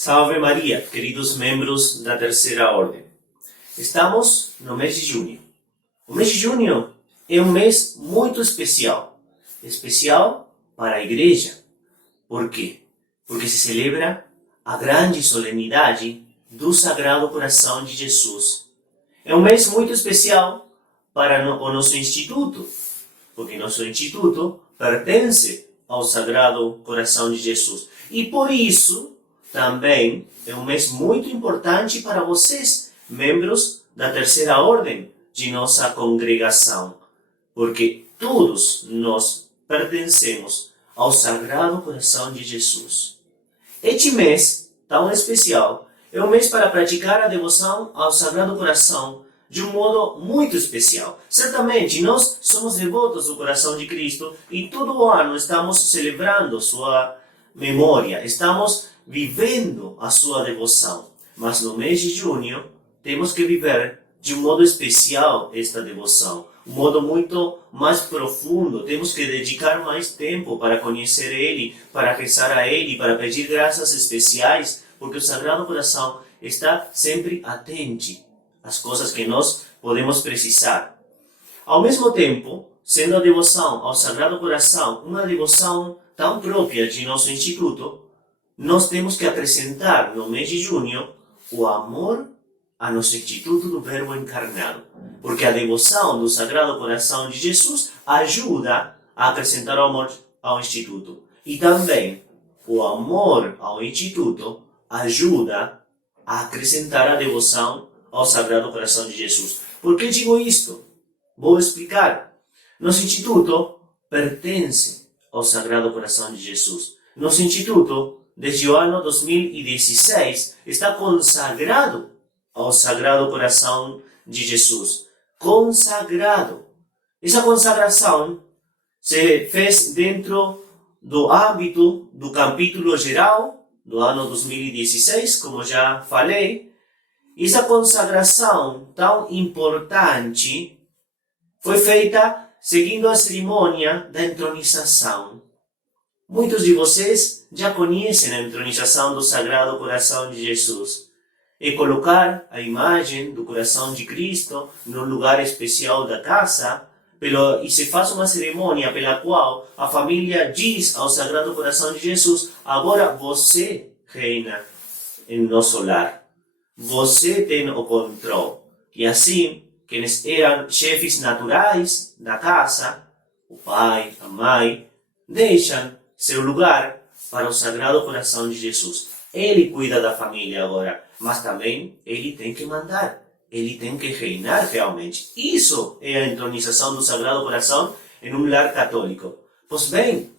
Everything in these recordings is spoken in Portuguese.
Salve Maria, queridos membros da Terceira Ordem. Estamos no mês de junho. O mês de junho é um mês muito especial. Especial para a Igreja. Por quê? Porque se celebra a grande solenidade do Sagrado Coração de Jesus. É um mês muito especial para o nosso Instituto, porque nosso Instituto pertence ao Sagrado Coração de Jesus. E por isso, também é um mês muito importante para vocês, membros da Terceira Ordem de nossa congregação, porque todos nós pertencemos ao Sagrado Coração de Jesus. Este mês tão especial é um mês para praticar a devoção ao Sagrado Coração de um modo muito especial. Certamente, nós somos devotos do Coração de Cristo e todo o ano estamos celebrando sua memória, estamos vivendo a sua devoção. Mas no mês de junho, temos que viver de um modo especial esta devoção, um modo muito mais profundo. Temos que dedicar mais tempo para conhecer Ele, para rezar a Ele, para pedir graças especiais, porque o Sagrado Coração está sempre atento às coisas que nós podemos precisar. Ao mesmo tempo, sendo a devoção ao Sagrado Coração uma devoção tão própria de nosso Instituto, nós temos que acrescentar no mês de junho o amor a nosso Instituto do Verbo Encarnado, porque a devoção do Sagrado Coração de Jesus ajuda a acrescentar o amor ao Instituto. E também o amor ao Instituto ajuda a acrescentar a devoção ao Sagrado Coração de Jesus. Por que digo isto? Vou explicar. Nosso Instituto pertence ao Sagrado Coração de Jesus. Nosso Instituto, desde o ano 2016, está consagrado ao Sagrado Coração de Jesus. Consagrado. Essa consagração se fez dentro do âmbito do capítulo geral do ano 2016, como já falei. Essa consagração tão importante foi feita seguindo a cerimônia da entronização. Muitos de vocês já conhecem a entronização do Sagrado Coração de Jesus. É colocar a imagem do Coração de Cristo num lugar especial da casa, e se faz uma cerimônia pela qual a família diz ao Sagrado Coração de Jesus: agora você reina em nosso lar. Você tem o controle. E assim, quienes eram chefes naturais da casa, o pai, a mãe, deixam seu lugar para o Sagrado Coração de Jesus. Ele cuida da família agora, mas também ele tem que mandar, ele tem que reinar realmente. Isso é a entronização do Sagrado Coração em um lar católico. Pois bem,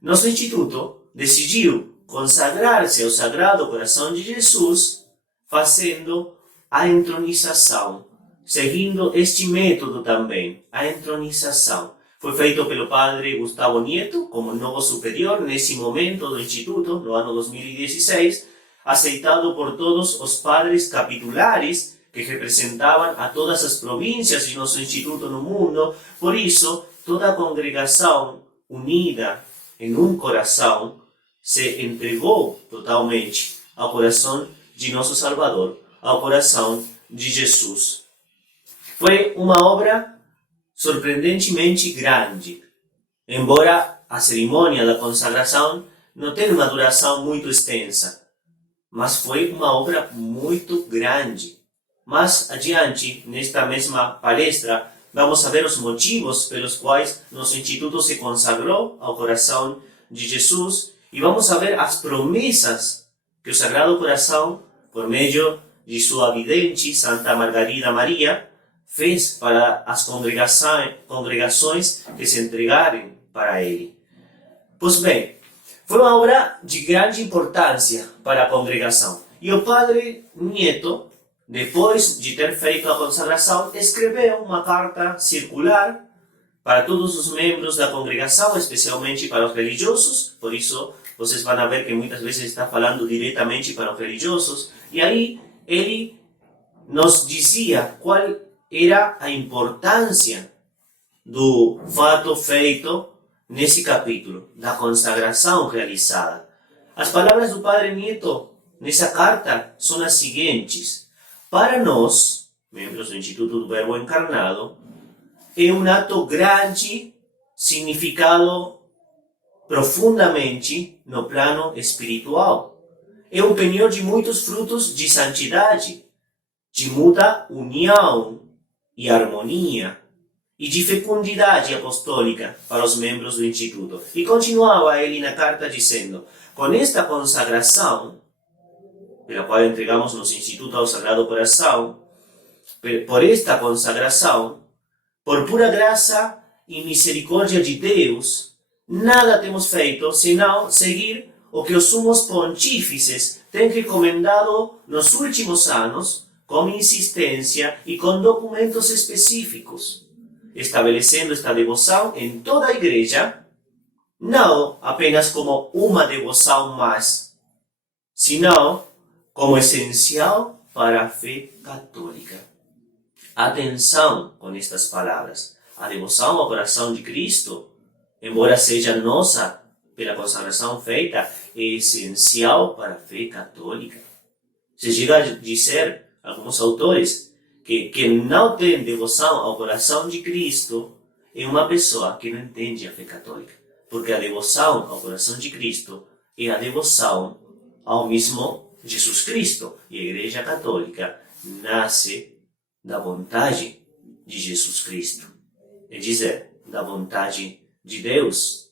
nosso Instituto decidiu consagrar-se ao Sagrado Coração de Jesus fazendo a entronização, seguindo este método também, a entronização. Foi feito pelo padre Gustavo Nieto, como novo superior nesse momento do Instituto, no ano 2016, aceitado por todos os padres capitulares que representavam a todas as províncias de nosso Instituto no mundo. Por isso, toda a congregação unida em um coração se entregou totalmente ao coração de nosso Salvador, ao coração de Jesus. Foi uma obra surpreendentemente grande, embora a cerimônia da consagração não tenha uma duração muito extensa, mas foi uma obra muito grande. Mais adiante, nesta mesma palestra, vamos saber os motivos pelos quais nosso Instituto se consagrou ao coração de Jesus e vamos saber as promessas que o Sagrado Coração, por meio de sua vidente, Santa Margarida Maria, fez para as congregações que se entregarem para ele. Pois bem, foi uma obra de grande importância para a congregação. E o padre Nieto, depois de ter feito a consagração, escreveu uma carta circular para todos os membros da congregação, especialmente para os religiosos. Por isso, vocês vão ver que muitas vezes está falando diretamente para os religiosos. E aí, ele nos dizia qual era a importância do fato feito nesse capítulo, da consagração realizada. As palavras do padre Nieto nessa carta são as seguintes. Para nós, membros do Instituto do Verbo Encarnado, é um ato grande, significado profundamente no plano espiritual. É um penhor de muitos frutos de santidade, de muita união e harmonia, e de fecundidade apostólica para os membros do Instituto. E continuava ele na carta dizendo, com esta consagração, pela qual entregamos nosso Instituto ao Sagrado Coração, por esta consagração, por pura graça e misericórdia de Deus, nada temos feito senão seguir o que os sumos pontífices têm recomendado nos últimos anos, com insistência e com documentos específicos, estabelecendo esta devoção em toda a Igreja, não apenas como uma devoção mais, senão como essencial para a fé católica. Atenção com estas palavras. A devoção ao coração de Cristo, embora seja nossa pela consagração feita, é essencial para a fé católica. Se chega a dizer, alguns autores, que quem não tem devoção ao coração de Cristo é uma pessoa que não entende a fé católica. Porque a devoção ao coração de Cristo é a devoção ao mesmo Jesus Cristo. E a Igreja Católica nasce da vontade de Jesus Cristo. É dizer, da vontade de Deus.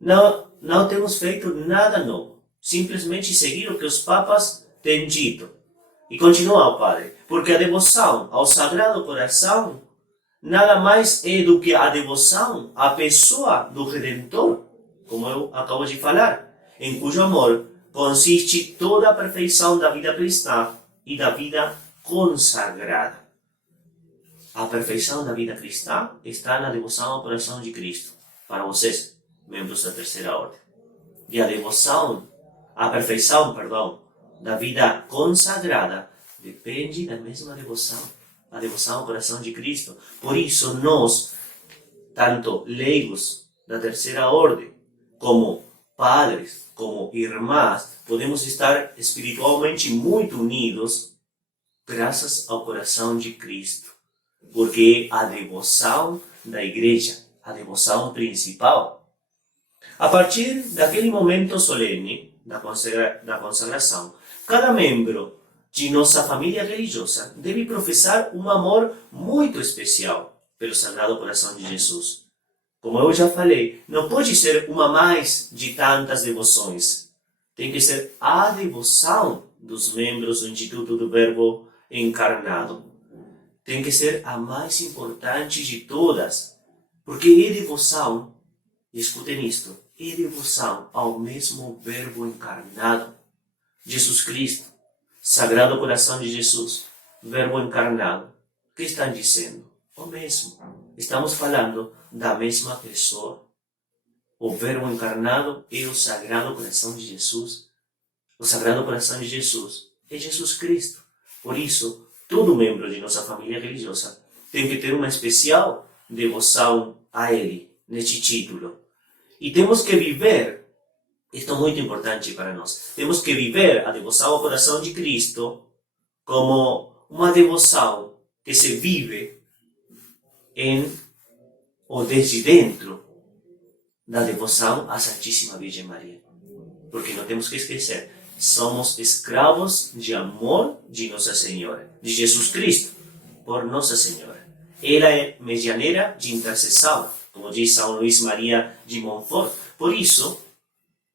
Não temos feito nada novo. Simplesmente seguir o que os papas têm dito. E continua o Padre, porque a devoção ao Sagrado Coração nada mais é do que a devoção à pessoa do Redentor, como eu acabo de falar, em cujo amor consiste toda a perfeição da vida cristã e da vida consagrada. A perfeição da vida cristã está na devoção ao coração de Cristo, para vocês, membros da Terceira Ordem. E a perfeição da vida consagrada depende da mesma devoção, a devoção ao coração de Cristo. Por isso nós, tanto leigos da Terceira Ordem, como padres, como irmãs, podemos estar espiritualmente muito unidos graças ao coração de Cristo. Porque é a devoção da Igreja, a devoção principal. A partir daquele momento solene da consagração, cada membro de nossa família religiosa deve professar um amor muito especial pelo Sagrado Coração de Jesus. Como eu já falei, não pode ser uma mais de tantas devoções. Tem que ser a devoção dos membros do Instituto do Verbo Encarnado. Tem que ser a mais importante de todas, porque é devoção, e escutem isto, é devoção ao mesmo Verbo encarnado, Jesus Cristo, Sagrado Coração de Jesus, Verbo encarnado. O que estão dizendo? O mesmo. Estamos falando da mesma pessoa. O Verbo encarnado é o Sagrado Coração de Jesus. O Sagrado Coração de Jesus é Jesus Cristo. Por isso, todo membro de nossa família religiosa tem que ter uma especial devoção a Ele, neste título. E temos que viver, isto é muito importante para nós, temos que viver a devoção ao coração de Cristo como uma devoção que se vive ou desde dentro da devoção à Santíssima Virgem Maria. Porque não temos que esquecer, somos escravos de amor de Nossa Senhora, de Jesus Cristo, por Nossa Senhora. Ela é medianeira de intercessão, como diz São Luís Maria de Montfort. Por isso,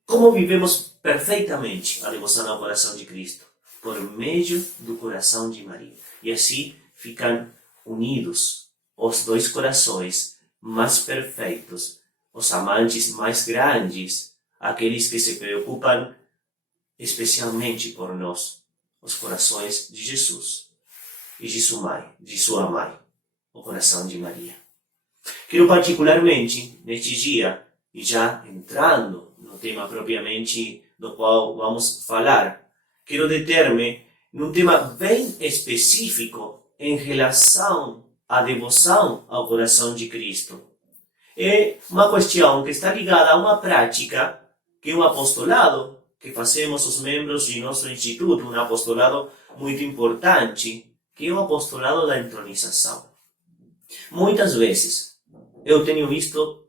como vivemos perfeitamente a devoção ao coração de Cristo? Por meio do coração de Maria. E assim ficam unidos os dois corações mais perfeitos, os amantes mais grandes, aqueles que se preocupam especialmente por nós, os corações de Jesus e de sua mãe, o coração de Maria. Quero particularmente, neste dia, e já entrando no tema propriamente do qual vamos falar, quero deter-me num tema bem específico em relação à devoção ao coração de Cristo. É uma questão que está ligada a uma prática que é o apostolado, que fazemos os membros de nosso instituto, um apostolado muito importante, que é o apostolado da entronização. Muitas vezes eu tenho visto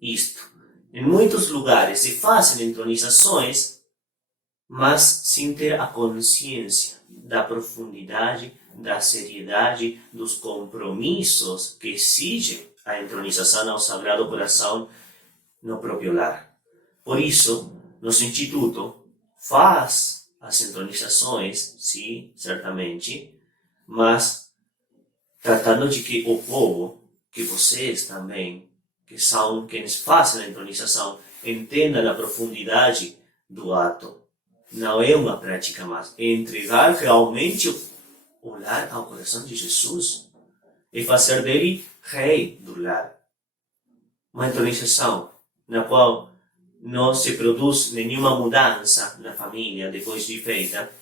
isto. Em muitos lugares se fazem entronizações, mas sem ter a consciência da profundidade, da seriedade, dos compromissos que exige a entronização ao Sagrado Coração no próprio lar. Por isso, nosso instituto faz as entronizações, sim, certamente, mas tratando de que o povo, que vocês também, que são quienes fazem a entronização, entendam a profundidade do ato. Não é uma prática mais, é entregar realmente o lar ao coração de Jesus e fazer dele rei do lar. Uma entronização na qual não se produz nenhuma mudança na família depois de feita,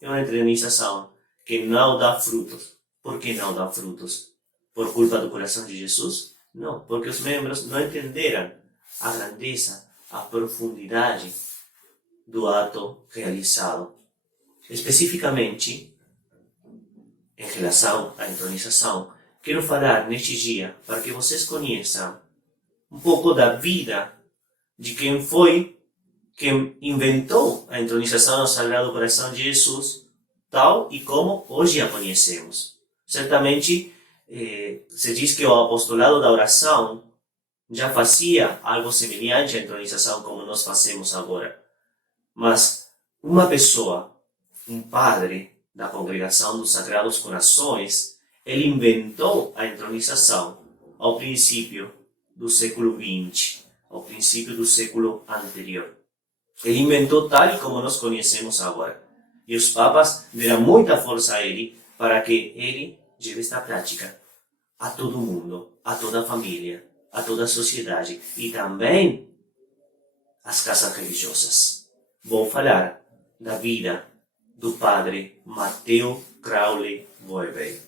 é uma entronização que não dá frutos. Por que não dá frutos? Por culpa do coração de Jesus? Não, porque os membros não entenderam a grandeza, a profundidade do ato realizado. Especificamente, em relação à entronização, quero falar neste dia para que vocês conheçam um pouco da vida de quem foi quem inventou a entronização ao Sagrado Coração de Jesus, tal e como hoje a conhecemos. Certamente, se diz que o apostolado da oração já fazia algo semelhante à entronização como nós fazemos agora. Mas uma pessoa, um padre da Congregação dos Sagrados Corações, ele inventou a entronização ao princípio do século XX, ao princípio do século anterior. Ele inventou tal e como nós conhecemos agora. E os papas deram muita força a ele para que ele leve esta prática a todo mundo, a toda a família, a toda a sociedade e também às casas religiosas. Vou falar da vida do padre Mateo Crowley Bovey.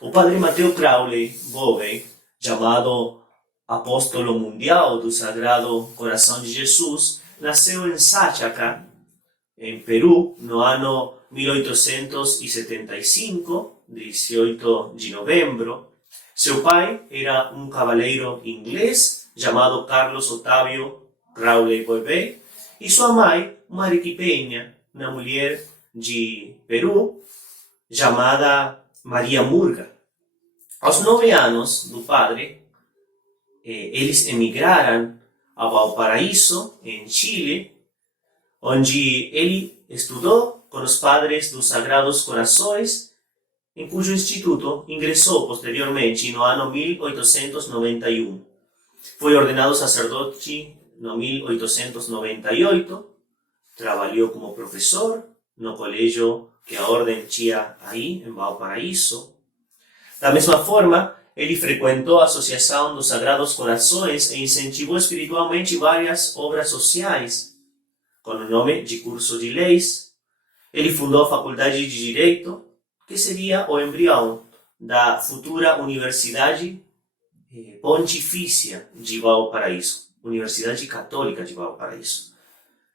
O padre Mateo Crowley Bovey, chamado apóstolo mundial do Sagrado Coração de Jesus, nasceu em Sáchaca, em Peru, no ano 1875, 18 de novembro. Seu pai era um cavaleiro inglês chamado Carlos Otávio Crowley Bovey e sua mãe, uma arequipeña, uma mulher de Peru, chamada Maria Murga. Aos 9 anos do padre, eles emigraram a Valparaíso, em Chile, onde ele estudou com os padres dos Sagrados Corações, em cujo instituto ingressou posteriormente no ano 1891. Foi ordenado sacerdote no 1898, trabalhou como professor no colégio que a ordem tinha aí, em Valparaíso. Da mesma forma, ele frequentou a Associação dos Sagrados Corações e incentivou espiritualmente várias obras sociais, com o nome de Curso de Leis. Ele fundou a Faculdade de Direito, que seria o embrião da futura Universidade Pontifícia de Valparaíso, Universidade Católica de Valparaíso.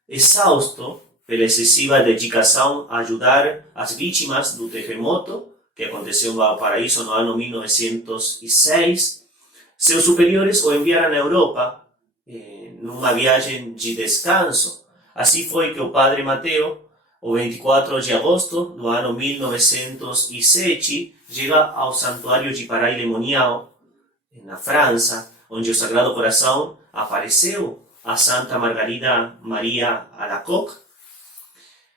Exausto pela excessiva dedicação a ajudar as vítimas do terremoto que aconteceu em Valparaíso no ano 1906, seus superiores o enviaram à Europa numa viagem de descanso. Assim foi que o padre Mateo, o 24 de agosto do ano 1907, chega ao Santuário de Paray-le-Monial, na França, onde o Sagrado Coração apareceu a Santa Margarida Maria Alacoque.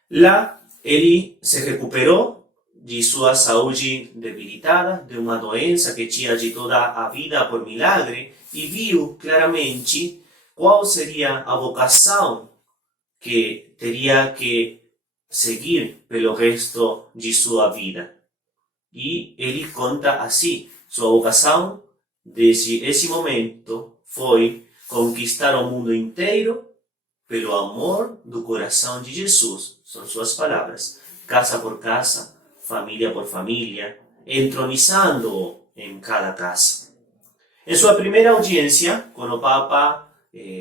Lá, ele se recuperou de sua saúde debilitada, de uma doença que tinha de toda a vida por milagre, e viu claramente qual seria a vocação que teria que seguir pelo resto de sua vida. E ele conta assim: sua vocação, desde esse momento, foi conquistar o mundo inteiro pelo amor do coração de Jesus. São suas palavras. Casa por casa, família por família, entronizando-o em cada casa. Em sua primeira audiência com o Papa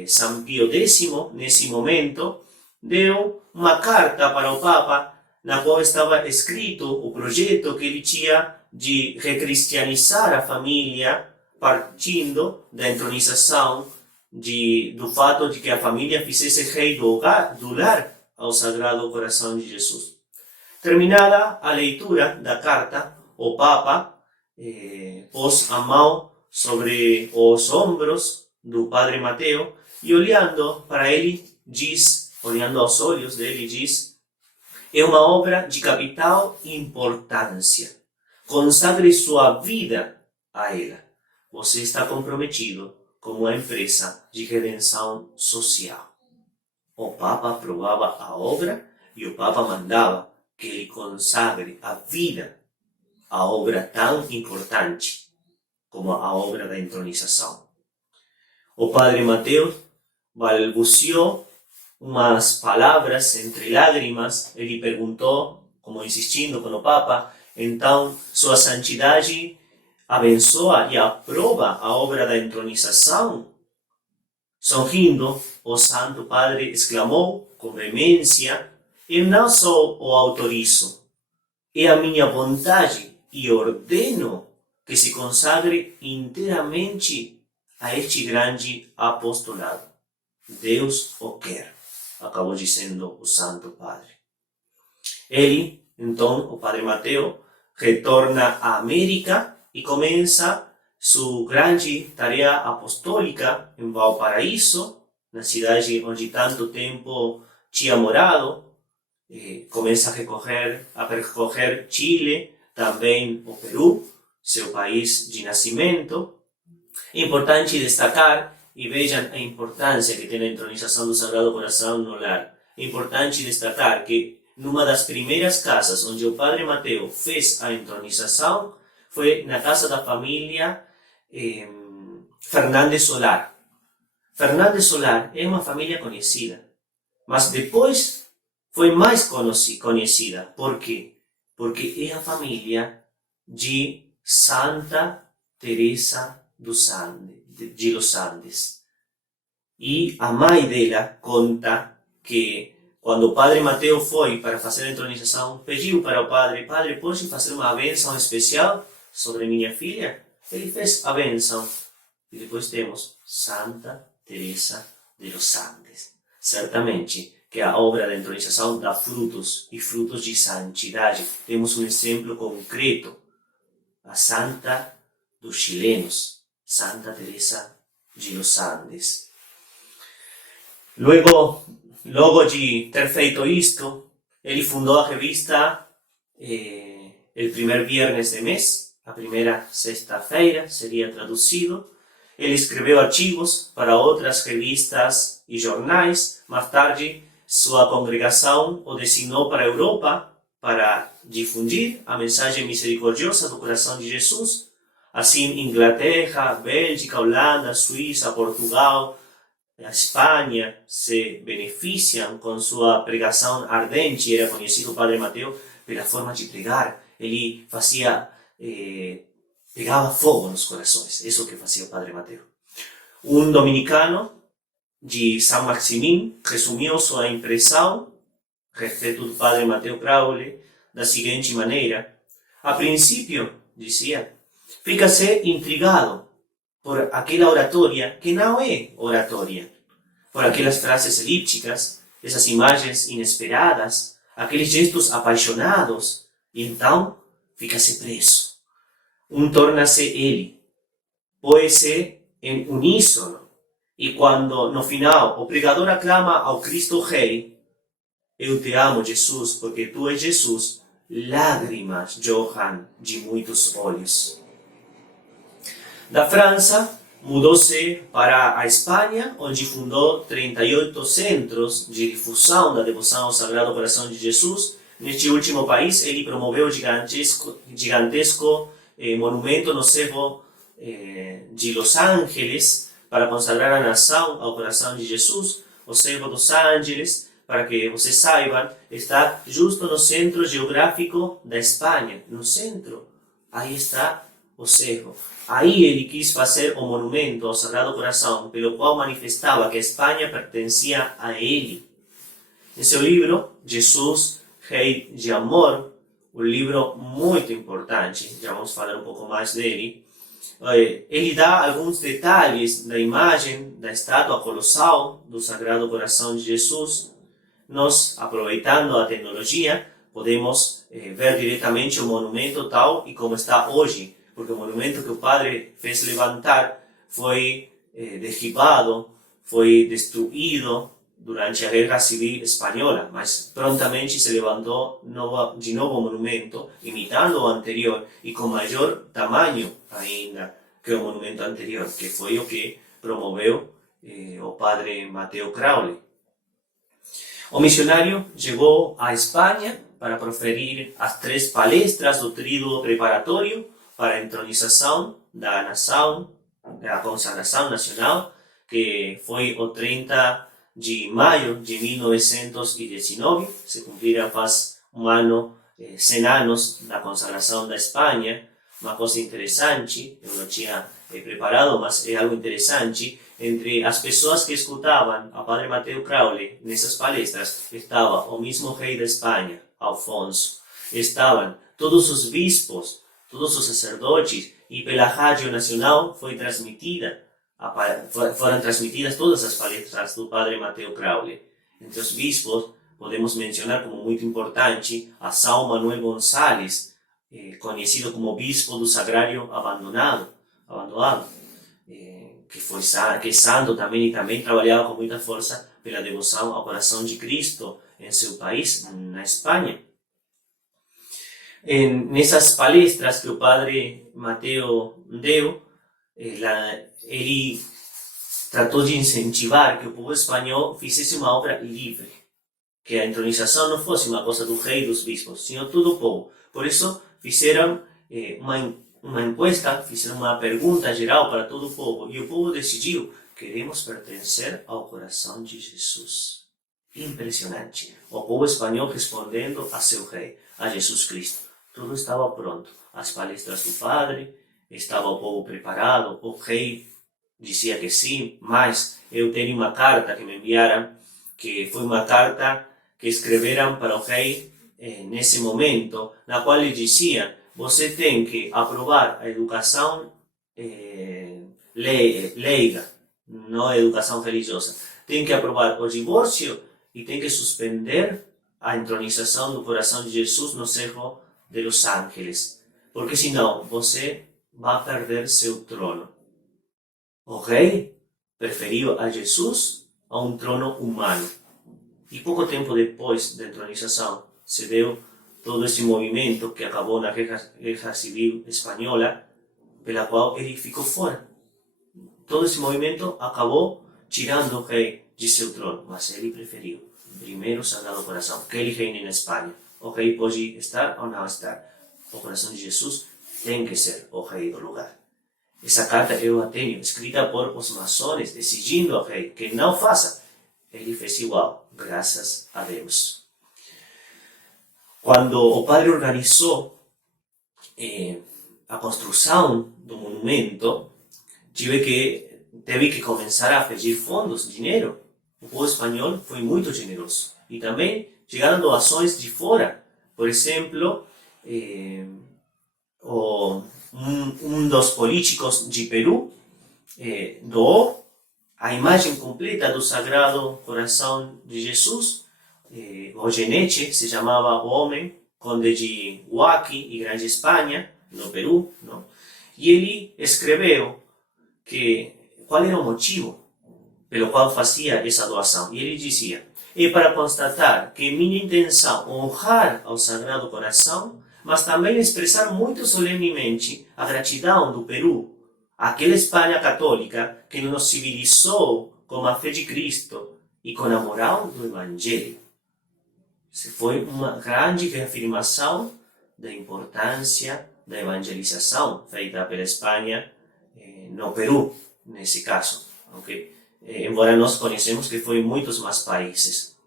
São Pio X, nesse momento, deu uma carta para o Papa, na qual estava escrito o projeto que ele tinha de recristianizar a família, partindo da entronização do fato de que a família fizesse rei do lar ao Sagrado Coração de Jesus. Terminada a leitura da carta, o Papa pôs a mão sobre os ombros do Padre Mateo e olhando para ele diz, olhando aos olhos dele, diz: é uma obra de capital importância. Consagre sua vida a ela. Você está comprometido com uma empresa de redenção social. O Papa aprovava a obra e o Papa mandava que ele consagre a vida a obra tão importante como a obra da entronização. O Padre Mateo balbuciou umas palavras entre lágrimas. Ele perguntou, como insistindo com o Papa: então, Sua Santidade abençoa e aprova a obra da entronização? Sorrindo, o Santo Padre exclamou com veemência: eu não só o autorizo, é a minha vontade e ordeno que se consagre inteiramente a este grande apostolado. Deus o quer, acabou dizendo o Santo Padre. Ele, então, o Padre Mateo, retorna à América e começa sua grande tarefa apostólica em Valparaíso, na cidade onde tanto tempo tinha morado. Começa a percorrer Chile, também o Peru, seu país de nascimento. É importante destacar, e vejam a importância que tem a entronização do Sagrado Coração no lar. É importante destacar que numa das primeiras casas onde o Padre Mateo fez a entronização foi na casa da família Fernández Solar. Fernández Solar é uma família conhecida, mas depois foi mais conhecida. Por quê? Porque é a família de Santa Teresa de los Andes. E a mãe dela conta que quando o Padre Mateo foi para fazer a entronização, pediu para o Padre: Padre, pode fazer uma bênção especial sobre minha filha? Ele fez a bênção. E depois temos Santa Teresa de los Andes. Certamente que a obra da entronização dá frutos, e frutos de santidade. Temos um exemplo concreto: a Santa dos chilenos, Santa Teresa de los Andes. Logo de ter feito isto, ele fundou a revista El Primer Viernes de Mes, a primeira sexta-feira, seria traduzido. Ele escreveu artigos para outras revistas e jornais. Mais tarde, sua congregação o designou para a Europa para difundir a mensagem misericordiosa do coração de Jesus. Assim, Inglaterra, Bélgica, Holanda, Suíça, Portugal, a Espanha se beneficiam com sua pregação ardente. Era conhecido o Padre Mateo pela forma de pregar. Ele pegava fogo nos corações. Isso que fazia o Padre Mateo. Um dominicano de San Maximín resumiu sua impressão a respeito do Padre Mateo Crowley da seguinte maneira: a princípio, dizia, fica-se intrigado por aquela oratória que não é oratória, por aquelas frases elípticas, essas imagens inesperadas, aqueles gestos apaixonados, e então fica-se preso. Torna-se ele, põe-se em uníssono, e quando no final o pregador aclama ao Cristo Rei: eu te amo, Jesus, porque tu és Jesus, lágrimas jorram de muitos olhos. Da França, mudou-se para a Espanha, onde fundou 38 centros de difusão da devoção ao Sagrado Coração de Jesus. Neste último país, ele promoveu o gigantesco monumento no Cerro de Los Ángeles para consagrar a nação ao coração de Jesus. O Cerro dos Ángeles, para que vocês saibam, está justo no centro geográfico da Espanha. No centro, aí está o cerro. Aí ele quis fazer o monumento ao Sagrado Coração, pelo qual manifestava que a Espanha pertencia a ele. Em seu livro, Jesus, Rei de Amor, um livro muito importante, já vamos falar um pouco mais dele, ele dá alguns detalhes da imagem da estátua colossal do Sagrado Coração de Jesus. Nós, aproveitando a tecnologia, podemos ver diretamente o monumento tal e como está hoje, porque o monumento que o padre fez levantar foi derribado, foi destruído durante a Guerra Civil Espanhola, mas prontamente se levantou de novo o monumento, imitando o anterior e com maior tamanho ainda que o monumento anterior, que foi o que promoveu o padre Mateo Crowley. O missionário chegou à Espanha para proferir as 3 palestras do tríduo preparatório para a entronização da nação, da consagração nacional, que foi o 30 de maio de 1919, se cumpriram faz um ano, 100 anos da consagração da Espanha. Uma coisa interessante, eu não tinha preparado, mas é algo interessante, entre as pessoas que escutavam a Padre Mateo Crowley nessas palestras, estava o mesmo rei da Espanha, Alfonso, estavam todos os bispos, todos os sacerdotes, e pela rádio nacional foram transmitidas todas as palestras do Padre Mateo Crowley. Entre os bispos, podemos mencionar como muito importante a São Manuel González, conhecido como bispo do Sacrário abandonado, que é santo também e também trabalhava com muita força pela devoção ao coração de Cristo em seu país, na Espanha. Nessas palestras que o padre Mateo deu, ele tratou de incentivar que o povo espanhol fizesse uma obra livre, que a entronização não fosse uma coisa do rei e dos bispos, sino todo o povo. Por isso, fizeram uma encuesta, fizeram uma pergunta geral para todo o povo, e o povo decidiu: queremos pertencer ao coração de Jesus. Impressionante. O povo espanhol respondendo a seu rei, a Jesus Cristo. Tudo estava pronto. As palestras do padre, estava o povo preparado, o rei dizia que sim, mas eu tenho uma carta que me enviaram, que foi uma carta que escreveram para o rei nesse momento, na qual ele dizia: você tem que aprovar a educação leiga, não a educação religiosa. Tem que aprovar o divórcio e tem que suspender a entronização do coração de Jesus no Cerro de Los Ángeles, porque senão você vai perder seu trono. O rei preferiu a Jesus a um trono humano. E pouco tempo depois da entronização se deu todo esse movimento que acabou na Guerra Civil Espanhola, pela qual ele ficou fora. Todo esse movimento acabou tirando o rei de seu trono, mas ele preferiu primeiro o Sagrado Coração, que ele reine na Espanha. O rei pode estar ou não estar. O coração de Jesus tem que ser o rei do lugar. Essa carta eu a tenho, escrita por os maçones, exigindo ao rei que não faça. Ele fez igual, graças a Deus. Quando o padre organizou a construção do monumento, teve que começar a pedir fundos, dinheiro. O povo espanhol foi muito generoso. E também chegaram doações de fora. Por exemplo, um dos políticos de Peru doou a imagem completa do Sagrado Coração de Jesus. Goyeneche se chamava o homem, conde de Huaki e Grande Espanha, no Peru, não? E ele escreveu qual era o motivo pelo qual fazia essa doação. E ele dizia: é para constatar que minha intenção é honrar ao Sagrado Coração, mas também expressar muito solenemente a gratidão do Peru àquela Espanha católica que nos civilizou com a fé de Cristo e com a moral do Evangelho. Foi uma grande reafirmação da importância da evangelização feita pela Espanha no Peru, nesse caso. Okay? Embora nós conhecemos que foi em muitos mais países.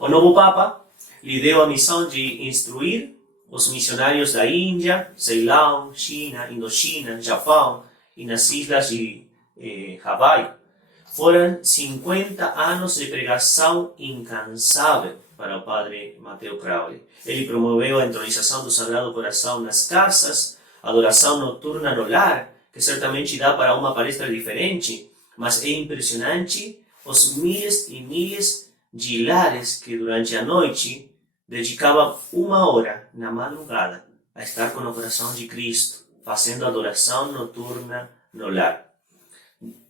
O novo Papa lhe deu a missão de instruir os missionários da Índia, Ceilão, China, Indochina, Japão e nas ilhas de Hawaii. Foram 50 anos de pregação incansável para o padre Mateo Crowley. Ele promoveu a entronização do Sagrado Coração nas casas, adoração noturna no lar, que certamente dá para uma palestra diferente, mas é impressionante os milhares e milhares de lares que durante a noite dedicavam 1 hora na madrugada a estar com o coração de Cristo, fazendo adoração noturna no lar.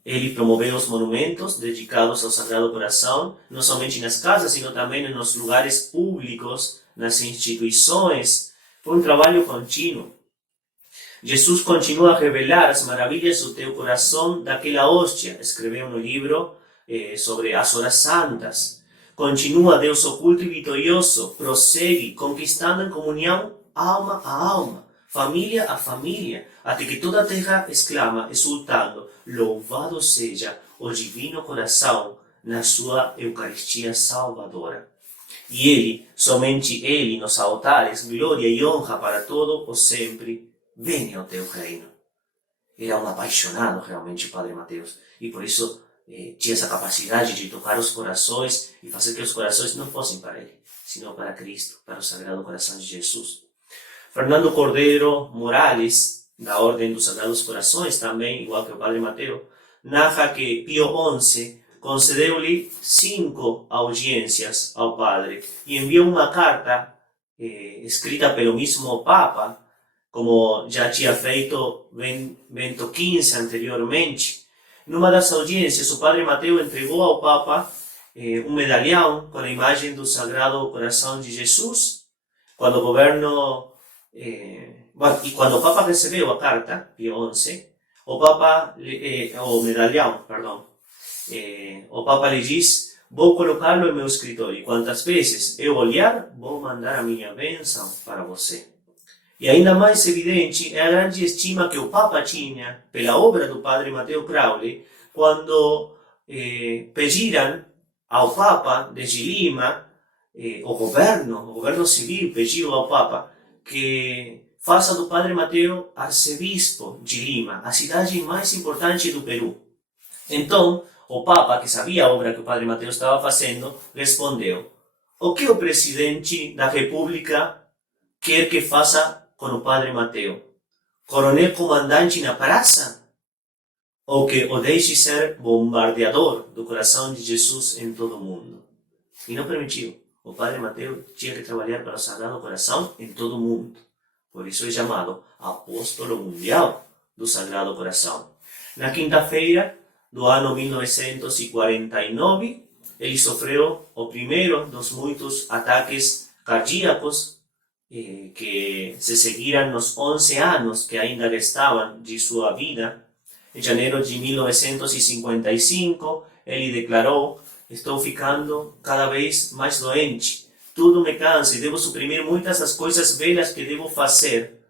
Ele promoveu os monumentos dedicados ao Sagrado Coração, não somente nas casas, sino também nos lugares públicos, nas instituições. Foi um trabalho contínuo. Jesus continua a revelar as maravilhas do teu coração daquela hóstia. Escreveu no livro sobre as horas santas. Continua Deus oculto e vitorioso, prossegue, conquistando em comunhão alma a alma, família a família, até que toda a terra exclama, exultando, louvado seja o divino coração na sua Eucaristia salvadora. E ele, somente ele, nos altares, glória e honra para todo o sempre, venha ao teu reino. Era um apaixonado realmente o Padre Mateus, e por isso tinha essa capacidade de tocar os corações e fazer que os corações não fossem para ele, sino para Cristo, para o Sagrado Coração de Jesus. Fernando Cordeiro Morales, da Ordem dos Sagrados Corações, também, igual que o Padre Mateo, narra que Pio XI concedeu-lhe 5 audiências ao Padre e enviou uma carta escrita pelo mesmo Papa, como já tinha feito Bento XV anteriormente. Numa das audiências, o Padre Mateo entregou ao Papa um medalhão com a imagem do Sagrado Coração de Jesus. Quando o governo e quando o Papa recebeu a carta, Pio XI, o medalhão, o Papa lhe diz, vou colocá-lo em meu escritório, e quantas vezes eu olhar, vou mandar a minha bênção para você. E ainda mais evidente é a grande estima que o Papa tinha pela obra do Padre Mateo Crowley, quando pediram ao Papa de Lima, o governo civil pediu ao Papa que faça do Padre Mateo arcebispo de Lima, a cidade mais importante do Peru. Então, o Papa, que sabia a obra que o Padre Mateo estava fazendo, respondeu, o que o presidente da República quer que faça com o Padre Mateo? Coronel comandante na praça? Ou que o deixe ser bombardeador do coração de Jesus em todo o mundo? E não permitiu. O Padre Mateo tinha que trabalhar para o Sagrado Coração em todo o mundo. Por isso é chamado Apóstolo Mundial do Sagrado Coração. Na quinta-feira do ano 1949, ele sofreu o primeiro dos muitos ataques cardíacos que se seguiram nos 11 anos que ainda restavam de sua vida. Em janeiro de 1955, ele declarou: estou ficando cada vez mais doente. Tudo me cansa e devo suprimir muitas das coisas velhas que devo fazer,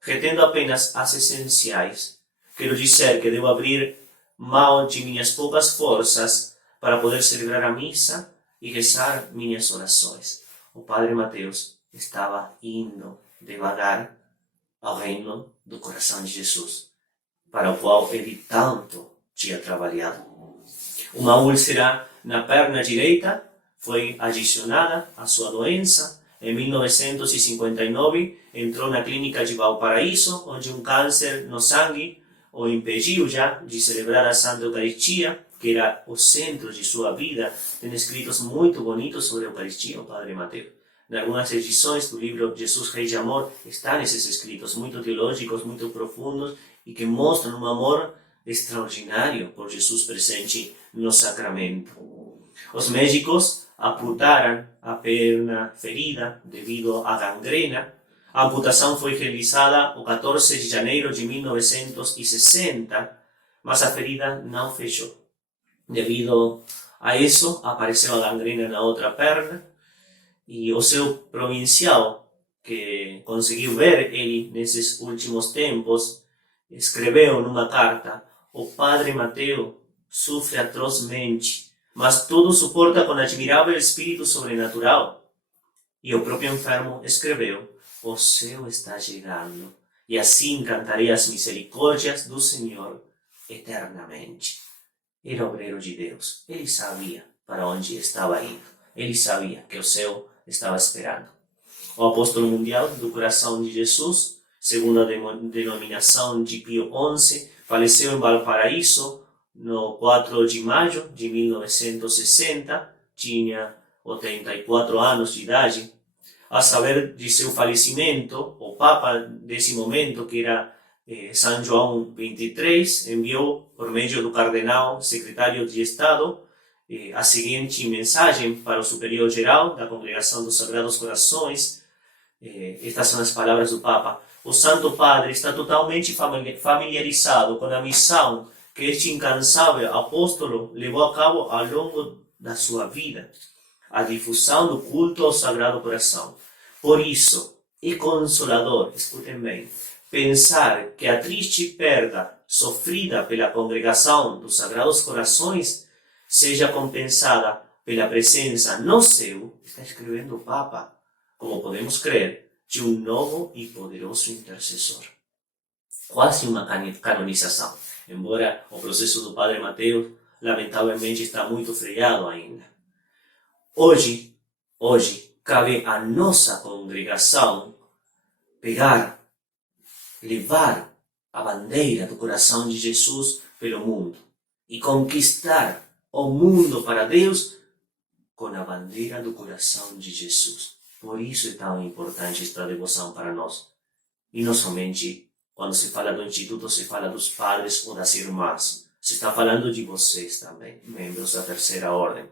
retendo apenas as essenciais. Quero dizer que devo abrir mão de minhas poucas forças para poder celebrar a missa e rezar minhas orações. O Padre Mateus estava indo devagar ao reino do coração de Jesus, para o qual ele tanto tinha trabalhado. Uma úlcera na perna direita foi adicionada à sua doença. Em 1959, entrou na clínica de Valparaíso, onde um câncer no sangue o impediu já de celebrar a Santa Eucaristia, que era o centro de sua vida. Tem escritos muito bonitos sobre a Eucaristia, o Padre Mateo. Em algumas edições do livro Jesus, Rei de Amor, estão esses escritos muito teológicos, muito profundos, e que mostram um amor extraordinário por Jesus presente no sacramento. Os médicos amputaram a perna ferida devido à gangrena. A amputação foi realizada o 14 de janeiro de 1960, mas a ferida não fechou. Devido a isso, apareceu a gangrena na outra perna, e o seu provincial, que conseguiu ver ele nesses últimos tempos, escreveu numa carta: o Padre Mateo sofre atrozmente, mas tudo suporta com admirável espírito sobrenatural. E o próprio enfermo escreveu: o céu está chegando, e assim cantarei as misericórdias do Senhor eternamente. era obreiro de Deus. Ele sabia para onde estava indo. Ele sabia que o céu estava esperando. O apóstolo mundial do coração de Jesus, segundo a denominação de Pio XI, faleceu em Valparaíso no 4 de maio de 1960, tinha 84 anos de idade. A saber de seu falecimento, o Papa desse momento, que era São João XXIII, enviou, por meio do cardenal secretário de Estado, a seguinte mensagem para o superior geral da Congregação dos Sagrados Corações. Estas são as palavras do Papa. O Santo Padre está totalmente familiarizado com a missão que este incansável apóstolo levou a cabo ao longo da sua vida, a difusão do culto ao Sagrado Coração. Por isso, é consolador, escutem bem, pensar que a triste perda sofrida pela congregação dos Sagrados Corações seja compensada pela presença no céu, está escrevendo o Papa, como podemos crer, de um novo e poderoso intercessor. Quase uma canonização, embora o processo do Padre Mateus, lamentavelmente, está muito freado ainda. Hoje, cabe a nossa congregação levar a bandeira do coração de Jesus pelo mundo e conquistar o mundo para Deus com a bandeira do coração de Jesus. Por isso é tão importante esta devoção para nós. E não somente quando se fala do Instituto, se fala dos padres ou das irmãs. Se está falando de vocês também, membros da Terceira Ordem.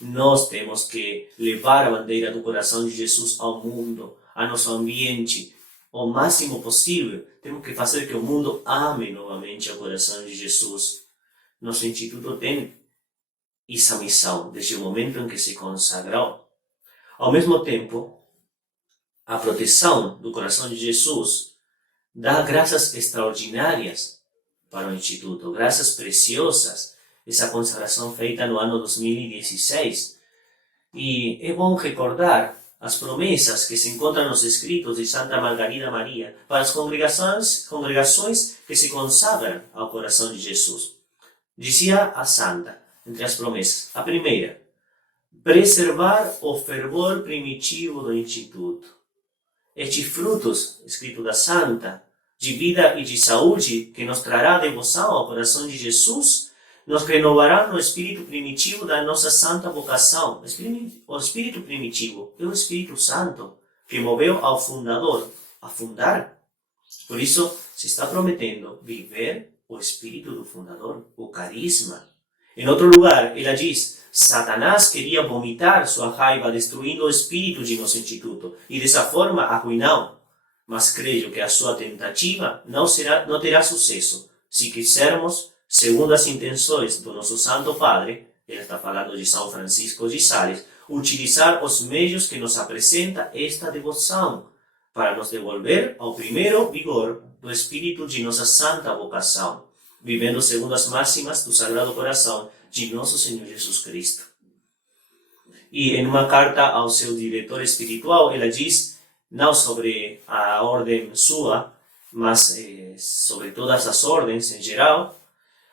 Nós temos que levar a bandeira do coração de Jesus ao mundo, a nosso ambiente, o máximo possível. Temos que fazer que o mundo ame novamente o coração de Jesus. Nosso Instituto tem essa missão desde o momento em que se consagrou. Ao mesmo tempo, a proteção do coração de Jesus dá graças extraordinárias para o Instituto, graças preciosas. Essa consagração feita no ano 2016. E é bom recordar as promessas que se encontram nos escritos de Santa Margarida Maria para as congregações que se consagram ao coração de Jesus. Dizia a santa, entre as promessas, a primeira, preservar o fervor primitivo do Instituto. Estes frutos, escrito da santa, de vida e de saúde, que nos trará devoção ao coração de Jesus, nos renovará no espírito primitivo da nossa santa vocação. O espírito primitivo é o Espírito Santo, que moveu ao fundador a fundar. Por isso, se está prometendo viver o espírito do fundador, o carisma. Em outro lugar, ela diz, Satanás queria vomitar sua raiva destruindo o espírito de nosso Instituto e dessa forma arruiná-lo. Mas creio que a sua tentativa não terá sucesso se quisermos, segundo as intenções do nosso Santo Padre, ele está falando de São Francisco de Sales, utilizar os meios que nos apresenta esta devoção para nos devolver ao primeiro vigor do espírito de nossa santa vocação, vivendo segundo as máximas do Sagrado Coração de nosso Senhor Jesus Cristo. E em uma carta ao seu diretor espiritual, ela diz, não sobre a ordem sua, mas sobre todas as ordens em geral,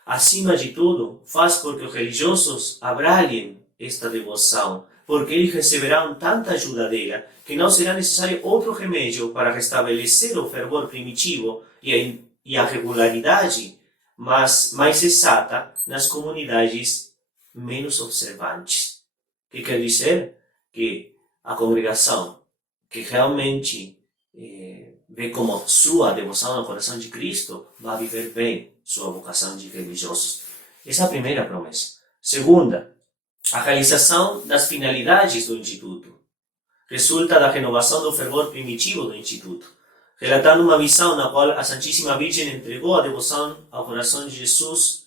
acima de tudo, faz com que os religiosos abralhem esta devoção, porque eles receberão tanta ajuda dela, que não será necessário outro remédio para restabelecer o fervor primitivo e a regularidade mais exata nas comunidades menos observantes. O que quer dizer? Que a congregação que realmente vê como sua devoção ao coração de Cristo vai viver bem sua vocação de religiosos. Essa é a primeira promessa. Segunda, a realização das finalidades do Instituto resulta da renovação do fervor primitivo do Instituto, relatando uma missão na qual a Santíssima Virgem entregou a devoção ao coração de Jesus,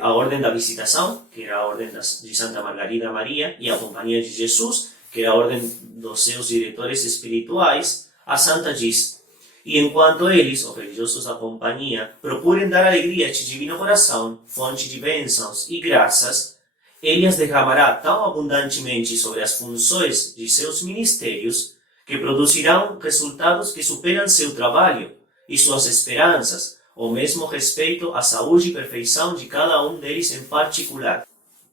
a Ordem da Visitação, que era a Ordem de Santa Margarida Maria, e a Companhia de Jesus, que era a Ordem dos seus diretores espirituais. A Santa diz, e enquanto eles, os religiosos da Companhia, procurem dar alegria a este divino coração, fonte de bênçãos e graças, ele as derramará tão abundantemente sobre as funções de seus ministérios que produzirão resultados que superam seu trabalho e suas esperanças, o mesmo respeito à saúde e perfeição de cada um deles em particular.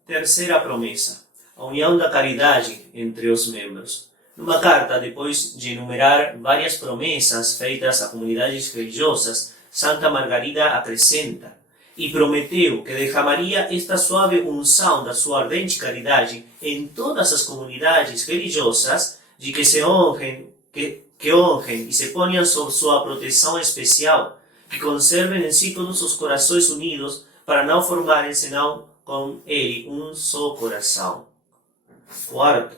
Terceira promessa, a união da caridade entre os membros. Numa carta, depois de enumerar várias promessas feitas a comunidades religiosas, Santa Margarida acrescenta: e prometeu que derramaria esta suave unção da sua ardente caridade em todas as comunidades religiosas, de que se honrem, que honrem e se ponham sob sua proteção especial, que conservem em si todos os corações unidos, para não formarem senão com ele um só coração. Quarto,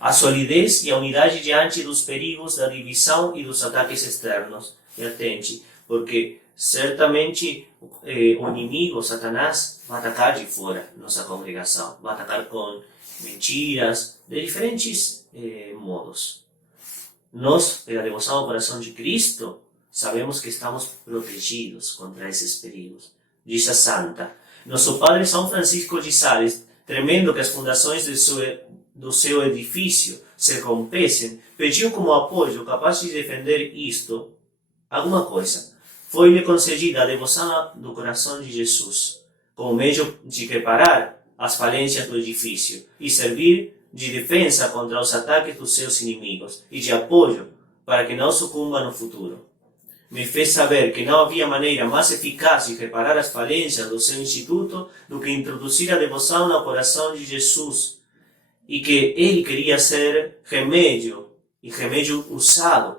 a solidez e a unidade diante dos perigos da divisão e dos ataques externos. E atente, porque certamente o inimigo, Satanás, vai atacar de fora nossa congregação, vai atacar com mentiras, de diferentes modos. Nós, pela devoção ao coração de Cristo, sabemos que estamos protegidos contra esses perigos. Diz a Santa: nosso Padre São Francisco de Sales, tremendo que as fundações do seu edifício se rompessem, pediu como apoio capaz de defender isto, alguma coisa. Foi-lhe concedida a devoção do coração de Jesus, como meio de reparar as falências do edifício e servir de defesa contra os ataques dos seus inimigos e de apoio para que não sucumba no futuro. Me fez saber que não havia maneira mais eficaz de reparar as falências do seu instituto do que introduzir a devoção ao coração de Jesus, e que ele queria ser remédio, e remédio usado.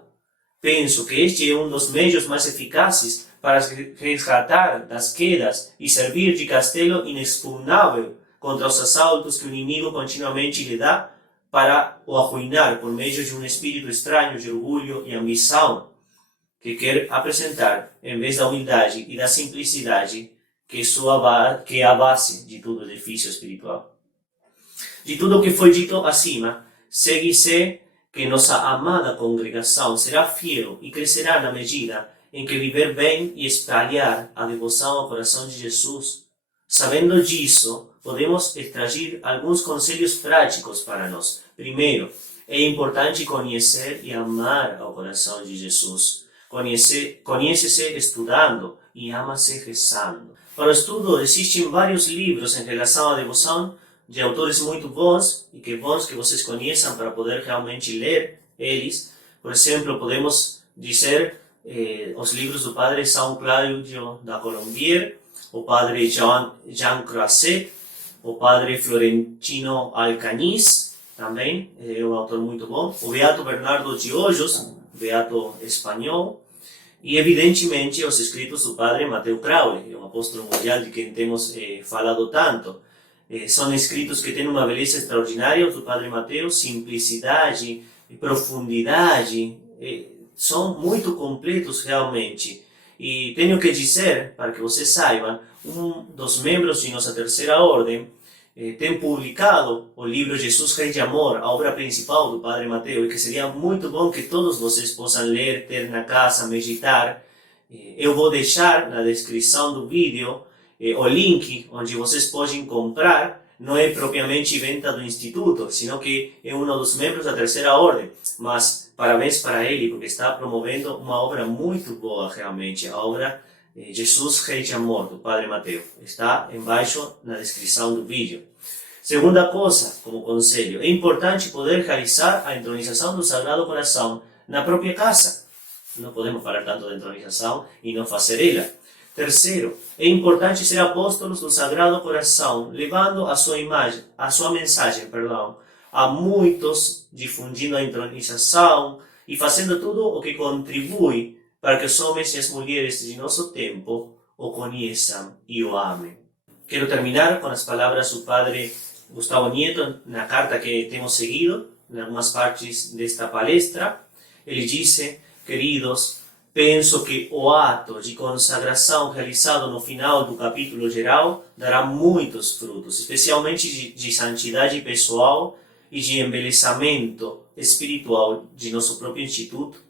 Penso que este é um dos meios mais eficazes para resgatar das quedas e servir de castelo inexpugnável contra os assaltos que o inimigo continuamente lhe dá para o arruinar por meio de um espírito estranho de orgulho e ambição, que quer apresentar, em vez da humildade e da simplicidade, que é a base de todo edifício espiritual. De tudo o que foi dito acima, segue-se que nossa amada congregação será fiel e crescerá na medida em que viver bem e espalhar a devoção ao coração de Jesus. Sabendo disso, podemos extrair alguns conselhos práticos para nós. Primeiro, é importante conhecer e amar ao coração de Jesus. Conhece-se estudando e ama-se rezando. Para o estudo, existem vários livros em relação à devoção, de autores muito bons, e que bons que vocês conheçam para poder realmente ler eles. Por exemplo, podemos dizer os livros do Padre São Cláudio da Colombier, o Padre Jean Croisset, o Padre Florentino Alcañiz, também é um autor muito bom, o Beato Bernardo de Hoyos, beato espanhol, e evidentemente os escritos do Padre Mateo Crowley, um apóstolo mundial de quem temos falado tanto. São escritos que têm uma beleza extraordinária, os do Padre Mateo, simplicidade e profundidade, são muito completos realmente. E tenho que dizer, para que vocês saibam, um dos membros de nossa terceira ordem tem publicado o livro Jesus Rei de Amor, a obra principal do Padre Mateo, e que seria muito bom que todos vocês possam ler, ter na casa, meditar. Eu vou deixar na descrição do vídeo o link onde vocês podem comprar. Não é propriamente venda do Instituto, sino que é um dos membros da terceira ordem, mas parabéns para ele, porque está promovendo uma obra muito boa realmente, a obra Jesus Rei de Amor, do Padre Mateo. Está embaixo na descrição do vídeo. Segunda coisa, como conselho, é importante poder realizar a entronização do Sagrado Coração na própria casa. Não podemos falar tanto de entronização e não fazer ela. Terceiro, é importante ser apóstolos do Sagrado Coração, levando a sua mensagem, a muitos, difundindo a entronização e fazendo tudo o que contribui para que os homens e as mulheres de nosso tempo o conheçam e o amem. Quero terminar com as palavras do Padre Gustavo Nieto na carta que temos seguido, em algumas partes desta palestra. Ele disse: queridos, penso que o ato de consagração realizado no final do capítulo geral dará muitos frutos, especialmente de santidade pessoal e de embelezamento espiritual de nosso próprio instituto.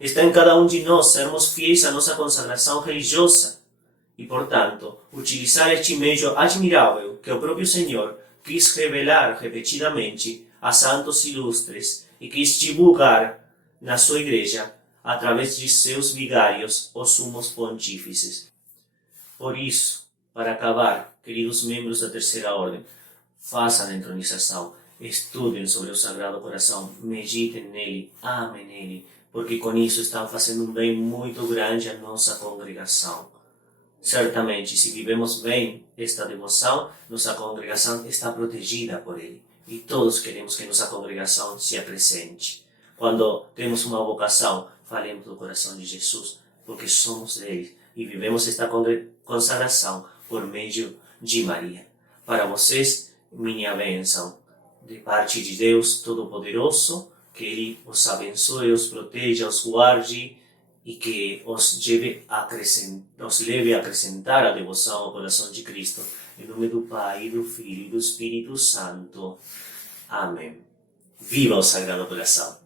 Está em cada um de nós sermos fiéis à nossa consagração religiosa e, portanto, utilizar este meio admirável que o próprio Senhor quis revelar repetidamente a santos ilustres e quis divulgar na sua igreja através de seus vigários, os sumos pontífices. Por isso, para acabar, queridos membros da Terceira Ordem, façam a entronização, estudem sobre o Sagrado Coração, meditem nele, amem nele, porque com isso estão fazendo um bem muito grande à nossa congregação. Certamente, se vivemos bem esta devoção, nossa congregação está protegida por ele. E todos queremos que nossa congregação se acrescente. Quando temos uma vocação, falemos do coração de Jesus, porque somos dele e vivemos esta consagração por meio de Maria. Para vocês, minha bênção, de parte de Deus Todo-Poderoso, que Ele os abençoe, os proteja, os guarde e que os leve a acrescentar a devoção ao coração de Cristo. Em nome do Pai, do Filho e do Espírito Santo. Amém. Viva o Sagrado Coração!